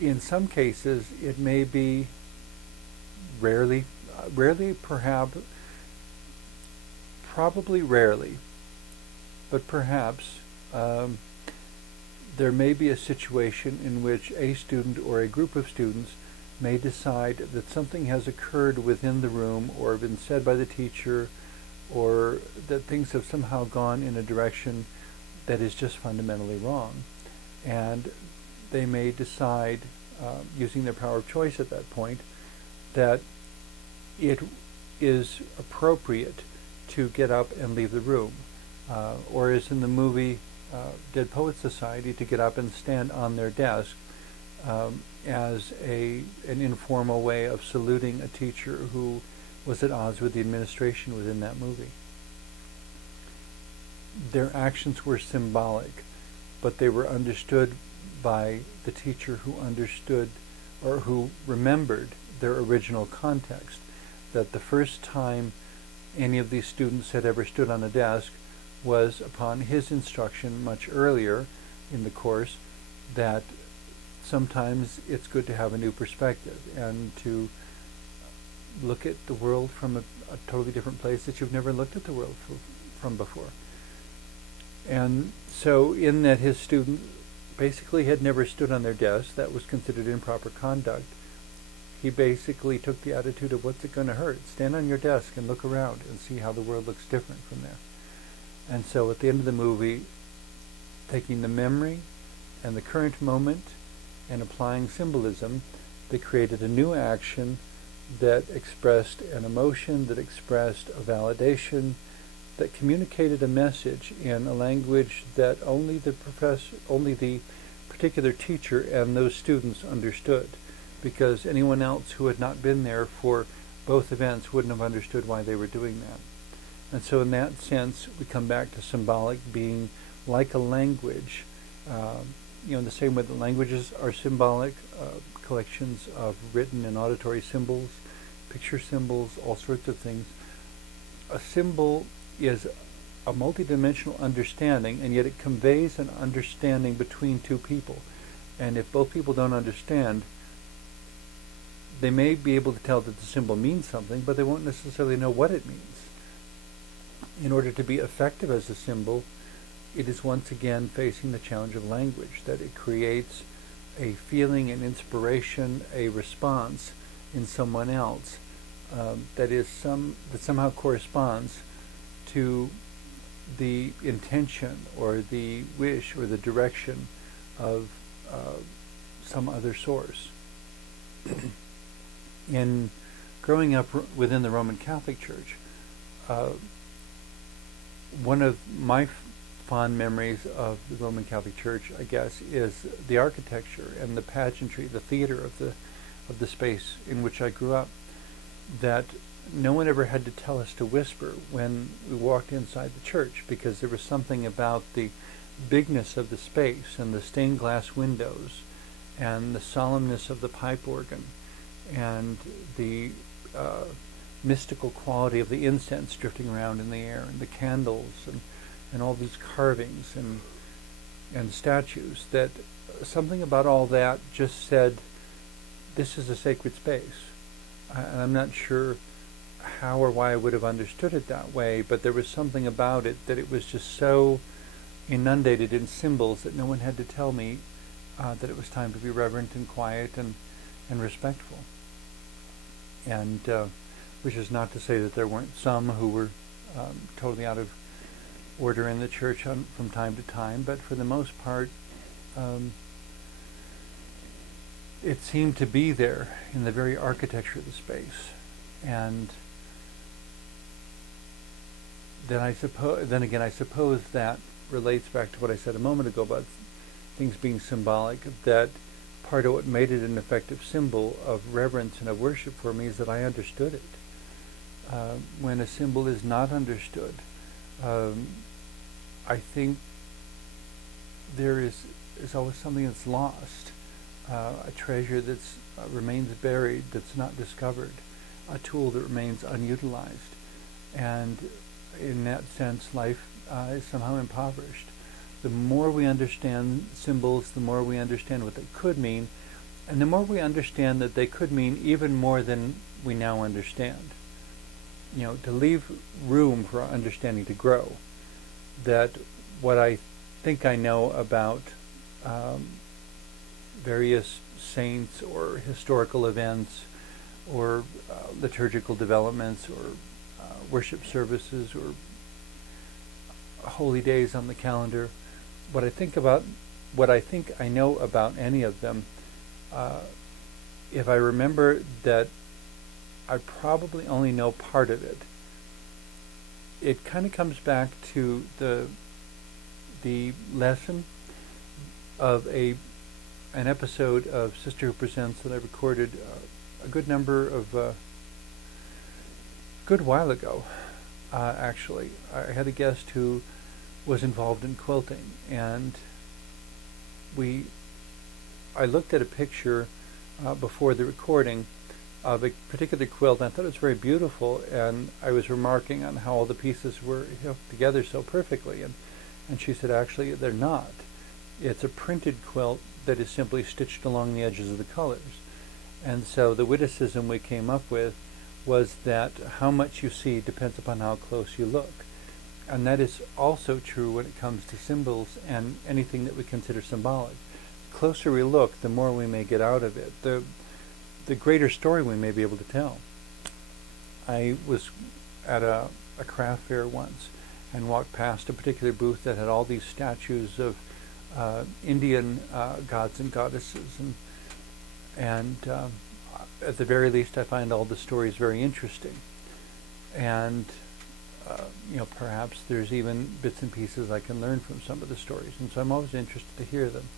In some cases, it may be rarely, perhaps, probably rarely, but perhaps there may be a situation in which a student or a group of students may decide that something has occurred within the room or been said by the teacher, or that things have somehow gone in a direction that is just fundamentally wrong. And they may decide, using their power of choice at that point, that it is appropriate to get up and leave the room. Or as in the movie Dead Poets Society, to get up and stand on their desk as an informal way of saluting a teacher who was at odds with the administration within that movie. Their actions were symbolic, but they were understood by the teacher, who understood or who remembered their original context, that the first time any of these students had ever stood on a desk was upon his instruction much earlier in the course that sometimes it's good to have a new perspective and to look at the world from a totally different place that you've never looked at the world from before. And so in that his student basically had never stood on their desk, that was considered improper conduct. He basically took the attitude of, what's it going to hurt? Stand on your desk and look around and see how the world looks different from there. And so at the end of the movie, taking the memory and the current moment and applying symbolism, they created a new action that expressed an emotion, that expressed a validation, that communicated a message in a language that only the particular teacher and those students understood, because anyone else who had not been there for both events wouldn't have understood why they were doing that. And so in that sense, we come back to symbolic being like a language, in the same way that languages are symbolic, collections of written and auditory symbols, picture symbols, all sorts of things. A symbol is a multidimensional understanding, and yet it conveys an understanding between two people. And if both people don't understand, they may be able to tell that the symbol means something, but they won't necessarily know what it means. In order to be effective as a symbol, it is once again facing the challenge of language, that it creates a feeling, an inspiration, a response in someone else that somehow corresponds to the intention or the wish or the direction of some other source. In growing up within the Roman Catholic Church, one of my fond memories of the Roman Catholic Church, I guess, is the architecture and the pageantry, the theater of the space in which I grew up. That no one ever had to tell us to whisper when we walked inside the church, because there was something about the bigness of the space and the stained glass windows and the solemnness of the pipe organ and the mystical quality of the incense drifting around in the air and the candles and all these carvings and statues, that something about all that just said, this is a sacred space. And I'm not sure how or why I would have understood it that way, but there was something about it that it was just so inundated in symbols that no one had to tell me that it was time to be reverent and quiet and respectful. And which is not to say that there weren't some who were totally out of order in the church from time to time, but for the most part, it seemed to be there in the very architecture of the space. And then I suppose that relates back to what I said a moment ago about things being symbolic, that part of what made it an effective symbol of reverence and of worship for me is that I understood it. When a symbol is not understood, I think there is always something that's lost, a treasure that's remains buried, that's not discovered, a tool that remains unutilized. And in that sense, life is somehow impoverished. The more we understand symbols, the more we understand what they could mean, And the more we understand that they could mean even more than we now understand, to leave room for our understanding to grow, that what I think I know about various saints or historical events or liturgical developments or worship services or holy days on the calendar, what I think I know about any of them, if I remember that I probably only know part of it, it kind of comes back to the lesson of an episode of Sister Who Presents that I recorded a good while ago. Actually, I had a guest who was involved in quilting, and I looked at a picture before the recording of a particular quilt, and I thought it was very beautiful, and I was remarking on how all the pieces were hooked together so perfectly, and she said, actually, they're not. It's a printed quilt that is simply stitched along the edges of the colors. And so the witticism we came up with was that how much you see depends upon how close you look. And that is also true when it comes to symbols and anything that we consider symbolic. The closer we look, the more we may get out of it, the greater story we may be able to tell. I was at a craft fair once and walked past a particular booth that had all these statues of Indian gods and goddesses, and at the very least I find all the stories very interesting, and perhaps there's even bits and pieces I can learn from some of the stories, and so I'm always interested to hear them.